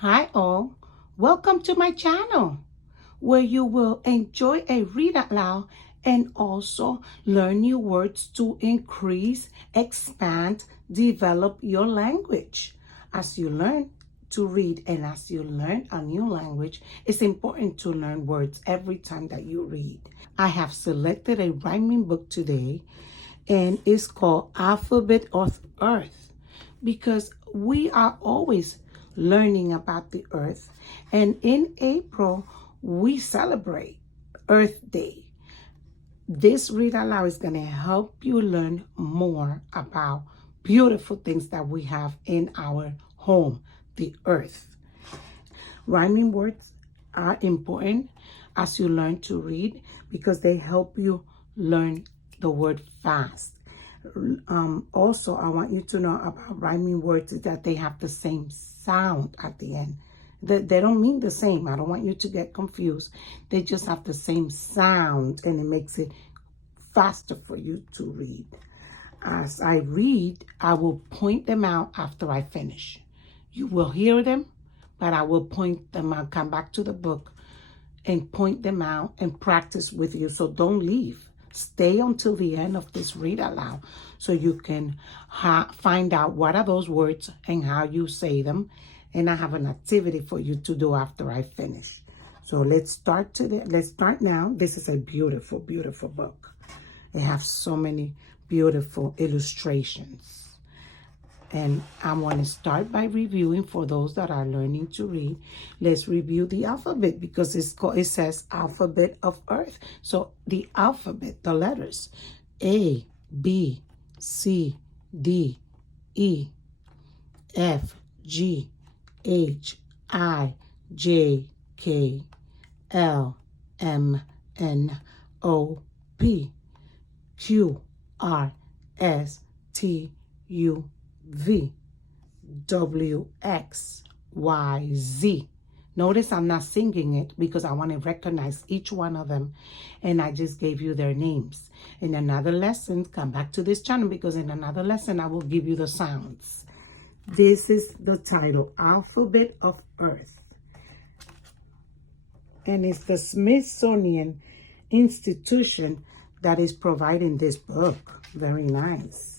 Hi all, welcome to my channel where you will enjoy a read out loud and also learn new words to increase, expand, develop your language. As you learn to read and as you learn a new language, it's important to learn words every time that you read. I have selected a rhyming book today and it's called Alphabet of Earth because we are always learning about the earth. And in April, we celebrate Earth Day. This read aloud is going to help you learn more about beautiful things that we have in our home, the earth. Rhyming words are important as you learn to read because they help you learn the word fast. Also, I want you to know about rhyming words is that they have the same sound at the end. They don't mean the same. I don't want you to get confused. They just have the same sound and it makes it faster for you to read. As I read, I will point them out after I finish. You will hear them, but I will point them out, come back to the book and point them out and practice with you. So don't leave. Stay until the end of this read aloud so you can find out what are those words and how you say them. And I have an activity for you to do after I finish. So let's start now. This is a beautiful, beautiful book. It has so many beautiful illustrations. And I want to start by reviewing for those that are learning to read. Let's review the alphabet because it says Alphabet of Earth. So the alphabet, the letters, A, B, C, D, E, F, G, H, I, J, K, L, M, N, O, P, Q, R, S, T, U, V, W, X, Y, Z. Notice I'm not singing it because I want to recognize each one of them. And I just gave you their names. In another lesson, come back to this channel because in another lesson, I will give you the sounds. This is the title, Alphabet of Earth. And it's the Smithsonian Institution that is providing this book. Very nice.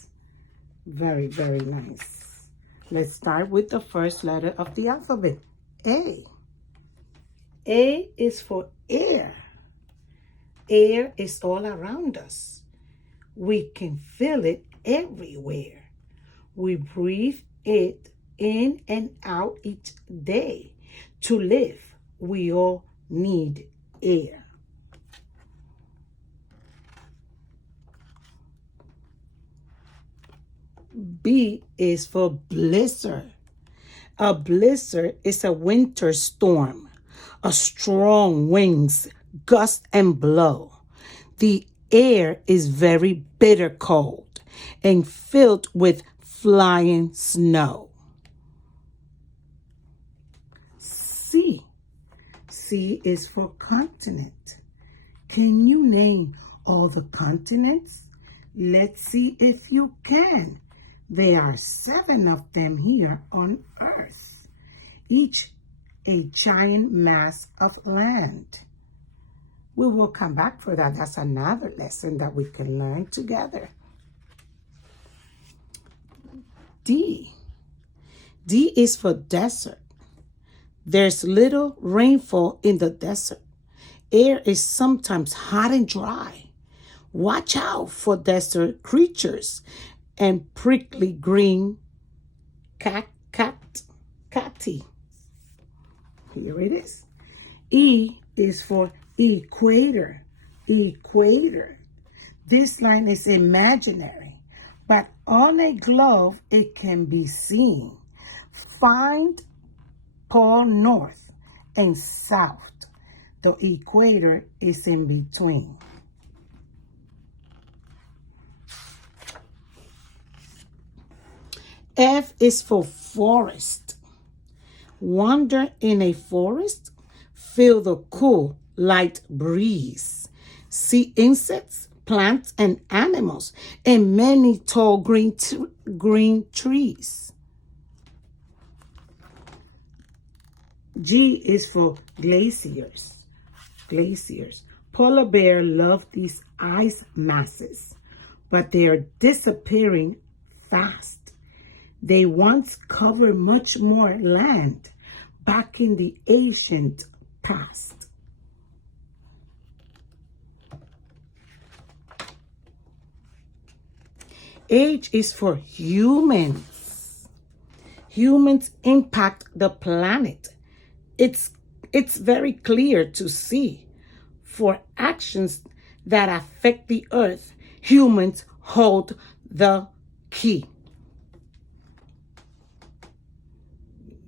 Very, very nice. Let's start with the first letter of the alphabet, A. A is for air. Air is all around us. We can feel it everywhere. We breathe it in and out each day. To live, we all need air. B is for blizzard. A blizzard is a winter storm. A strong winds gust and blow. The air is very bitter cold and filled with flying snow. C. C is for continent. Can you name all the continents? Let's see if you can. There are 7 of them here on Earth, each a giant mass of land. We will come back for that. That's another lesson that we can learn together. D. D is for desert. There's little rainfall in the desert. Air is sometimes hot and dry. Watch out for desert creatures and prickly green cacti. Here it is. E is for equator. Equator. This line is imaginary, but on a globe it can be seen. Find Pole North and South. The equator is in between. F is for forest. Wander in a forest, feel the cool, light breeze. See insects, plants, and animals, and many tall green trees. G is for glaciers. Glaciers. Polar bears love these ice masses, but they are disappearing fast. They once covered much more land back in the ancient past. H is for humans. Humans impact the planet. It's very clear to see. For actions that affect the earth, humans hold the key.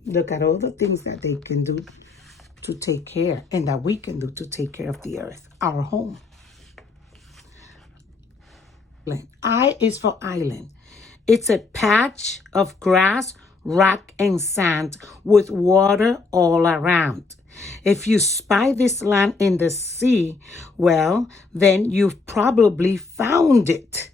Look at all the things that they can do to take care, and that we can do to take care of the earth, our home. I is for island. It's a patch of grass, rock, and sand with water all around. If you spy this land in the sea, well, then you've probably found it.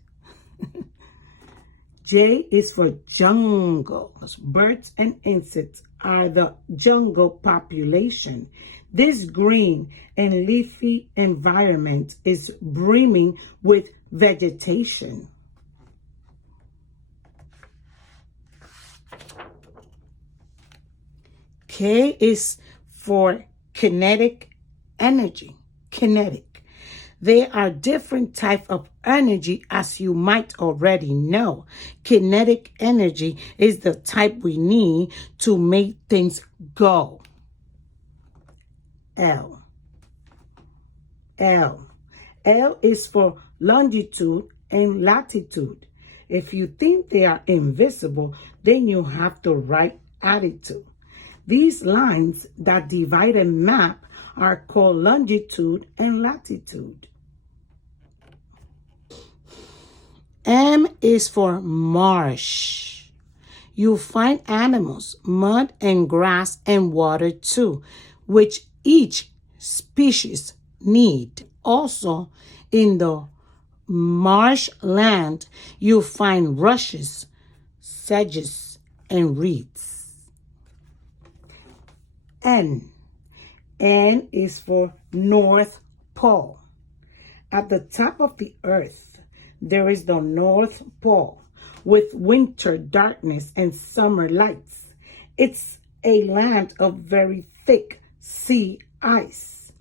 J is for jungle. Birds and insects are the jungle population. This green and leafy environment is brimming with vegetation. K is for kinetic energy. Kinetic. There are different types of energy, as you might already know. Kinetic energy is the type we need to make things go. L. L. L is for longitude and latitude. If you think they are invisible, then you have the right attitude. These lines that divide a map are called longitude and latitude. M is for marsh. You'll find animals, mud and grass and water too, which each species need. Also, in the marshland, you'll find rushes, sedges, and reeds. N. N is for North Pole. At the top of the earth, there is the North Pole with winter darkness and summer lights. It's a land of very thick sea ice,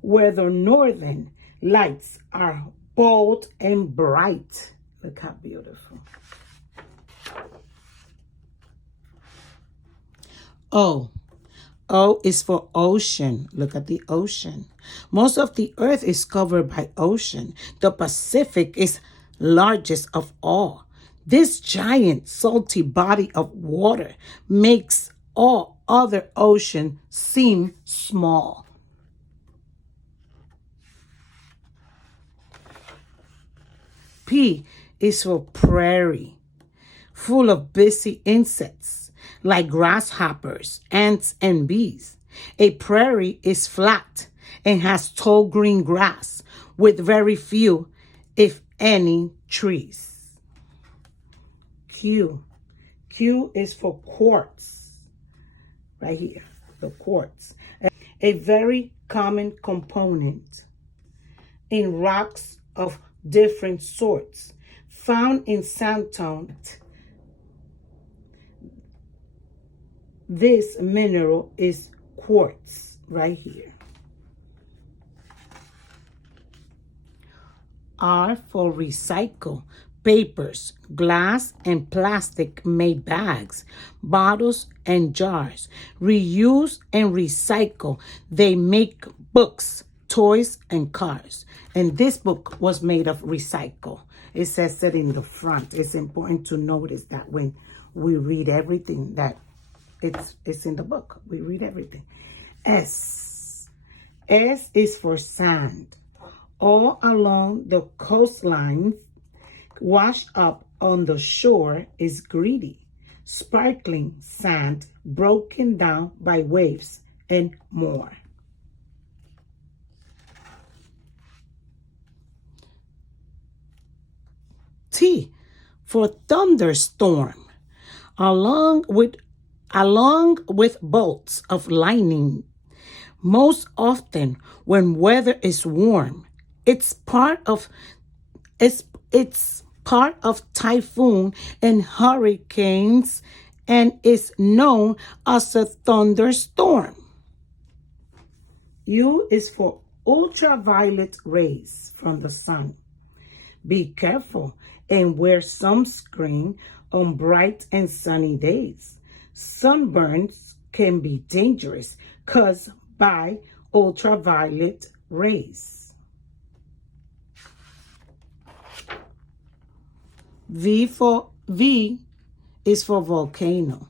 where the northern lights are bold and bright. Look how beautiful. O. O is for ocean. Look at the ocean. Most of the earth is covered by ocean. The Pacific is largest of all. This giant salty body of water makes all other oceans seem small. P is for prairie, full of busy insects like grasshoppers, ants, and bees. A prairie is flat and has tall green grass with very few, if any, trees. Q. Q is for quartz. Right here, the quartz. A very common component in rocks of different sorts found in sandstone. This mineral is quartz right here. R for recycle. Papers, glass, and plastic made bags, bottles, and jars. Reuse and recycle. They make books, toys, and cars. And this book was made of recycle. It says it in the front. It's important to notice that when we read everything that it's in the book. We read everything. S. S is for sand. All along the coastline, washed up on the shore is greedy, sparkling sand broken down by waves and more. T for thunderstorm. Along with along with bolts of lightning. Most often when weather is warm, it's part of it's part of typhoon and hurricanes and is known as a thunderstorm. U is for ultraviolet rays from the sun. Be careful and wear sunscreen on bright and sunny days. Sunburns can be dangerous caused by ultraviolet rays. V is for volcano.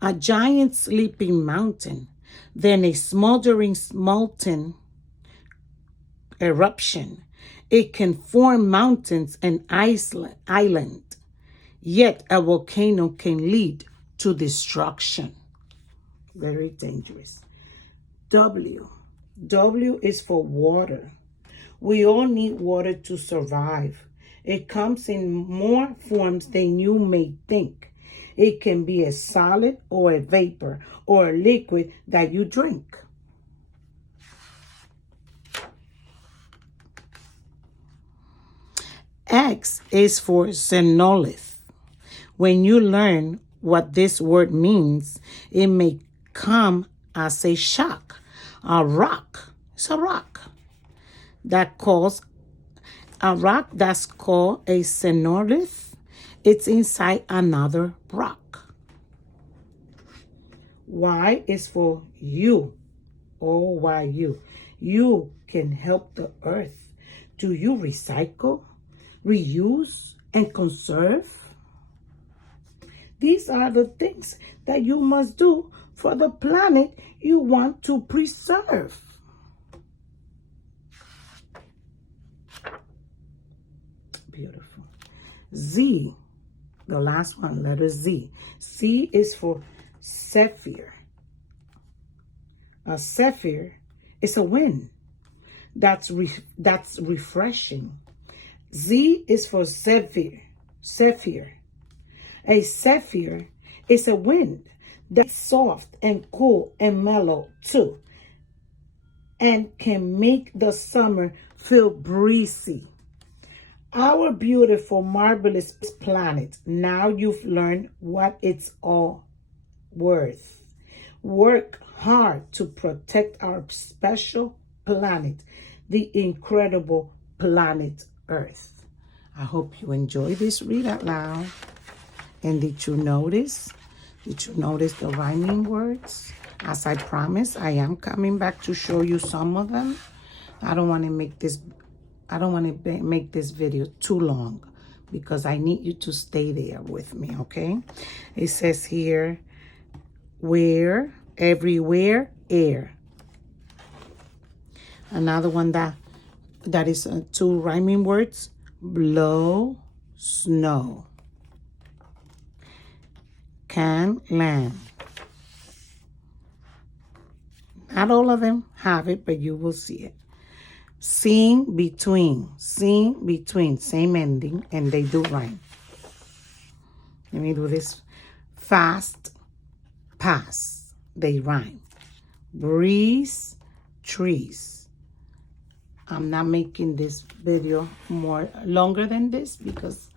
A giant sleeping mountain, then a smoldering molten eruption. It can form mountains and island. Yet a volcano can lead to destruction. Very dangerous. W is for water. We all need water to survive. It comes in more forms than you may think. It can be a solid or a vapor or a liquid that you drink. X is for xenolith. When you learn what this word means, it may come as a shock. A rock. It's a rock that's called a xenolith. It's inside another rock. Y is for you. O-Y-U. You can help the earth. Do you recycle, reuse, and conserve? These are the things that you must do for the planet you want to preserve. Beautiful. Z, the last one, letter Z. C is for zephyr. A zephyr is a wind that's refreshing. Z is for zephyr. A zephyr is a wind that's soft and cool and mellow too, and can make the summer feel breezy. Our beautiful, marvelous planet. Now you've learned what it's all worth. Work hard to protect our special planet, the incredible planet Earth. I hope you enjoy this read out loud. And did you notice the rhyming words? As I promised, I am coming back to show you some of them. I don't want to make this video too long because I need you to stay there with me, okay? It says here, where, everywhere, air. Another one that is two rhyming words, blow, snow. Can, land. Not all of them have it, but you will see it. Sing, between, same ending, and they do rhyme. Let me do this. Fast, pass, they rhyme. Breeze, trees. I'm not making this video more longer than this because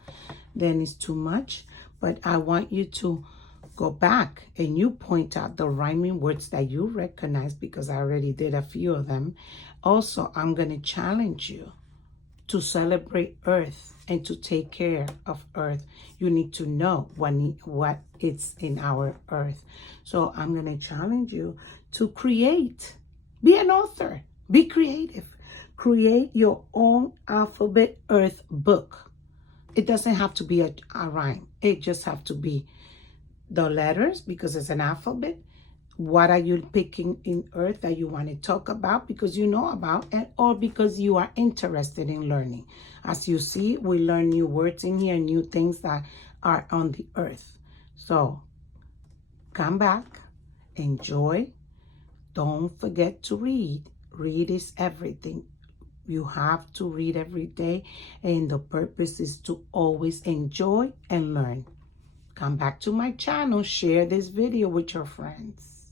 then it's too much, but I want you to go back and you point out the rhyming words that you recognize because I already did a few of them. Also, I'm going to challenge you to celebrate Earth and to take care of Earth. You need to know what is in our Earth. So I'm going to challenge you to create. Be an author. Be creative. Create your own alphabet Earth book. It doesn't have to be a rhyme. It just have to be the letters because it's an alphabet. What are you picking in Earth that you want to talk about because you know about it or because you are interested in learning? As you see, we learn new words in here, new things that are on the Earth. So come back, enjoy. Don't forget to read. Read is everything. You have to read every day, and the purpose is to always enjoy and learn. Come back to my channel. Share this video with your friends.